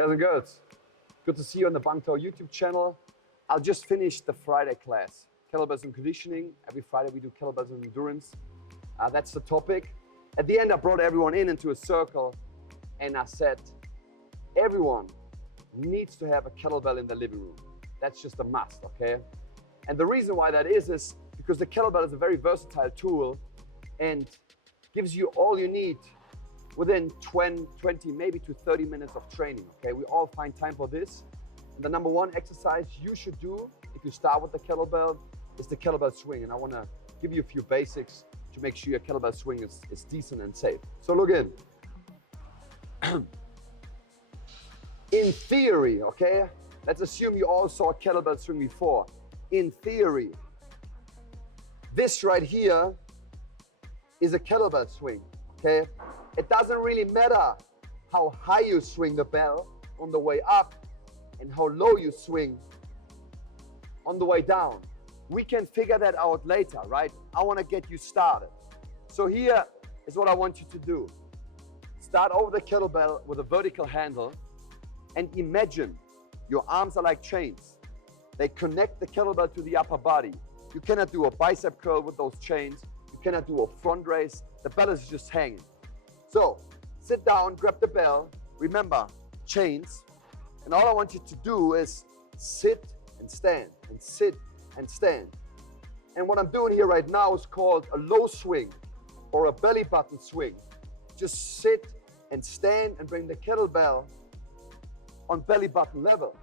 Guys and girls, good to see you on the Bangtao YouTube channel. I'll just finish the Friday class. Kettlebells and conditioning. Every Friday we do kettlebells and endurance. That's the topic. At the end, I brought everyone into a circle and I said, everyone needs to have a kettlebell in the living room. That's just a must, okay? And the reason why that is because the kettlebell is a very versatile tool and gives you all you need within 20, maybe to 30 minutes of training, okay? We all find time for this. And the number one exercise you should do if you start with the kettlebell is the kettlebell swing. And I wanna give you a few basics to make sure your kettlebell swing is decent and safe. So look in. In theory, okay? Let's assume you all saw a kettlebell swing before. In theory, this right here is a kettlebell swing, okay? It doesn't really matter how high you swing the bell on the way up and how low you swing on the way down. We can figure that out later, right? I want to get you started. So here is what I want you to do. Start over the kettlebell with a vertical handle and imagine your arms are like chains. They connect the kettlebell to the upper body. You cannot do a bicep curl with those chains. You cannot do a front raise. The bell is just hanging. So sit down, grab the bell. Remember, chains. And all I want you to do is sit and stand and sit and stand. And what I'm doing here right now is called a low swing or a belly button swing. Just sit and stand and bring the kettlebell on belly button level.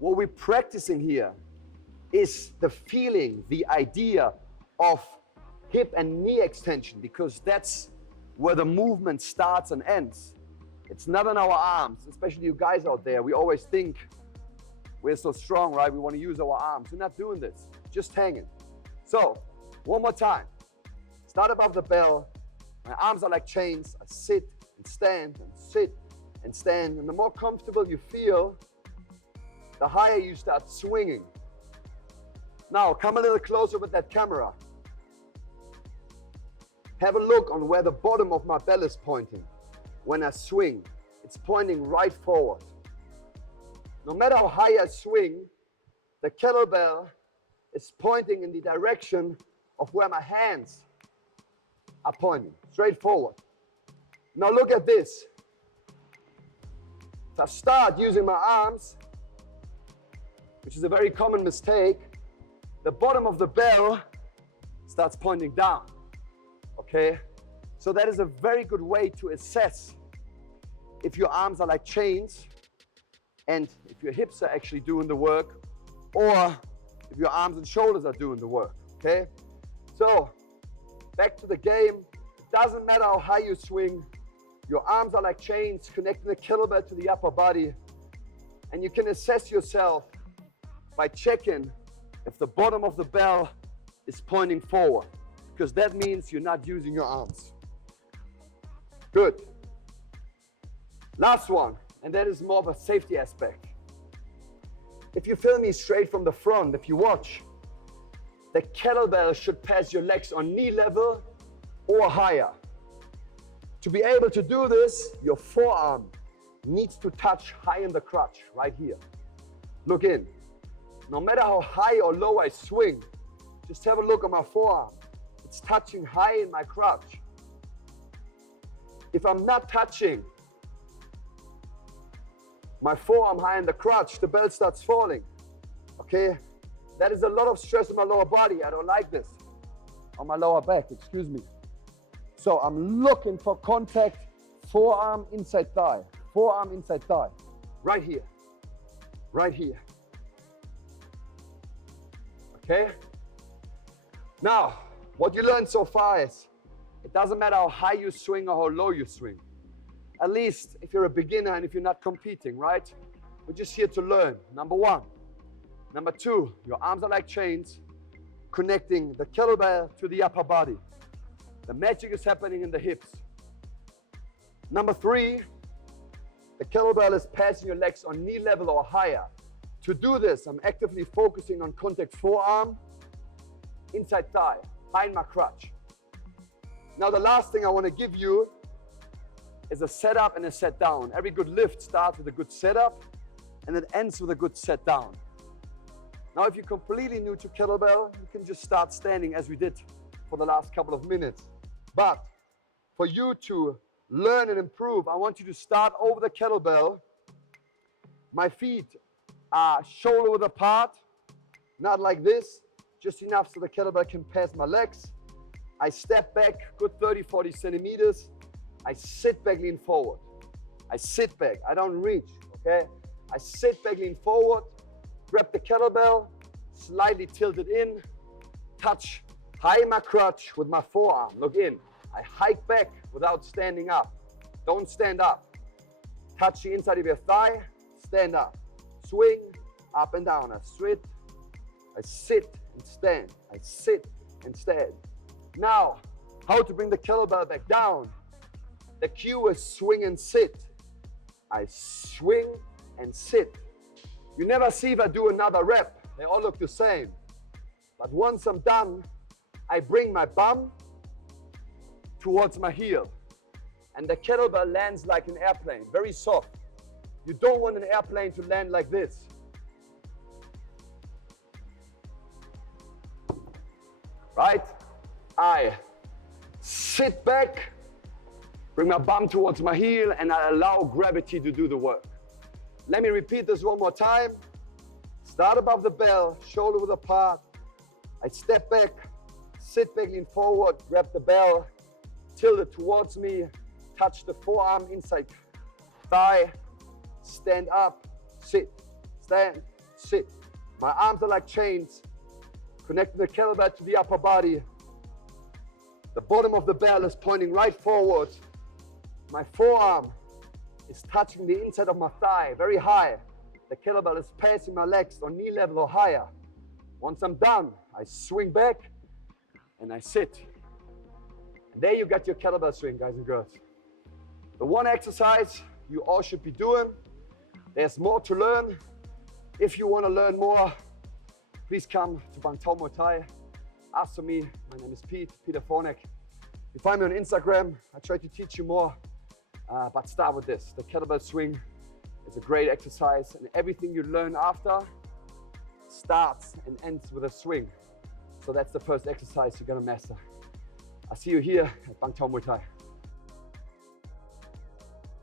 What we're practicing here is the feeling, the idea of hip and knee extension, because that's where the movement starts and ends. It's not on our arms, especially you guys out there. We always think we're so strong, right? We want to use our arms. We're not doing this, just hanging. So, one more time. Start above the bell. My arms are like chains. I sit and stand and sit and stand. And the more comfortable you feel, the higher you start swinging. Now, come a little closer with that camera. Have a look on where the bottom of my bell is pointing. When I swing, it's pointing right forward. No matter how high I swing, the kettlebell is pointing in the direction of where my hands are pointing, straight forward. Now look at this. If I start using my arms, which is a very common mistake, the bottom of the bell starts pointing down. Okay, so that is a very good way to assess if your arms are like chains and if your hips are actually doing the work, or if your arms and shoulders are doing the work. Okay, so back to the game. It doesn't matter how high you swing, your arms are like chains connecting the kettlebell to the upper body, and you can assess yourself by checking if the bottom of the bell is pointing forward, because that means you're not using your arms. Good. Last one, and that is more of a safety aspect. If you film me straight from the front, if you watch, the kettlebell should pass your legs on knee level or higher. To be able to do this, your forearm needs to touch high in the crotch, right here. Look in. No matter how high or low I swing, just have a look at my forearm. It's touching high in my crotch. If I'm not touching my forearm high in the crotch, the bell starts falling, okay? That is a lot of stress on my lower body. I don't like this. On my lower back, excuse me. So I'm looking for contact, forearm inside thigh, forearm inside thigh, right here, right here. Okay? Now, what you learned so far is, it doesn't matter how high you swing or how low you swing. At least if you're a beginner and if you're not competing, right? We're just here to learn, number one. Number two, your arms are like chains connecting the kettlebell to the upper body. The magic is happening in the hips. Number three, the kettlebell is passing your legs on knee level or higher. To do this, I'm actively focusing on contact forearm, inside thigh, high in my crotch. Now the last thing I want to give you is a setup and a set down. Every good lift starts with a good setup and it ends with a good set down. Now, if you're completely new to kettlebell, you can just start standing as we did for the last couple of minutes. But for you to learn and improve, I want you to start over the kettlebell. My feet are shoulder width apart, not like this, just enough so the kettlebell can pass my legs. I step back, good 30, 40 centimeters. I sit back, lean forward. I sit back, I don't reach, okay? I sit back, lean forward, grab the kettlebell, slightly tilt it in, touch high my crotch with my forearm, look in. I hike back without standing up. Don't stand up. Touch the inside of your thigh, stand up. Swing, up and down, I sit and stand. I sit and stand. Now, how to bring the kettlebell back down? The cue is swing and sit. I swing and sit. You never see if I do another rep. They all look the same. But once I'm done, I bring my bum towards my heel. And the kettlebell lands like an airplane, very soft. You don't want an airplane to land like this. Right? I sit back, bring my bum towards my heel, and I allow gravity to do the work. Let me repeat this one more time. Start above the bell, shoulder width apart. I step back, sit back, lean forward, grab the bell, tilt it towards me, touch the forearm inside thigh, stand up, sit, stand, sit. My arms are like chains, connecting the kettlebell to the upper body. The bottom of the bell is pointing right forward. My forearm is touching the inside of my thigh, very high. The kettlebell is passing my legs on knee level or higher. Once I'm done, I swing back and I sit. And there you got your kettlebell swing, guys and girls. The one exercise you all should be doing. There's more to learn. If you want to learn more, please come to Bangtao Muay Thai. Ask for me. My name is Peter Forneck. You find me on Instagram. I try to teach you more, but start with this. The kettlebell swing is a great exercise, and everything you learn after starts and ends with a swing. So that's the first exercise you're gonna master. I'll see you here at Bangtao Muay Thai.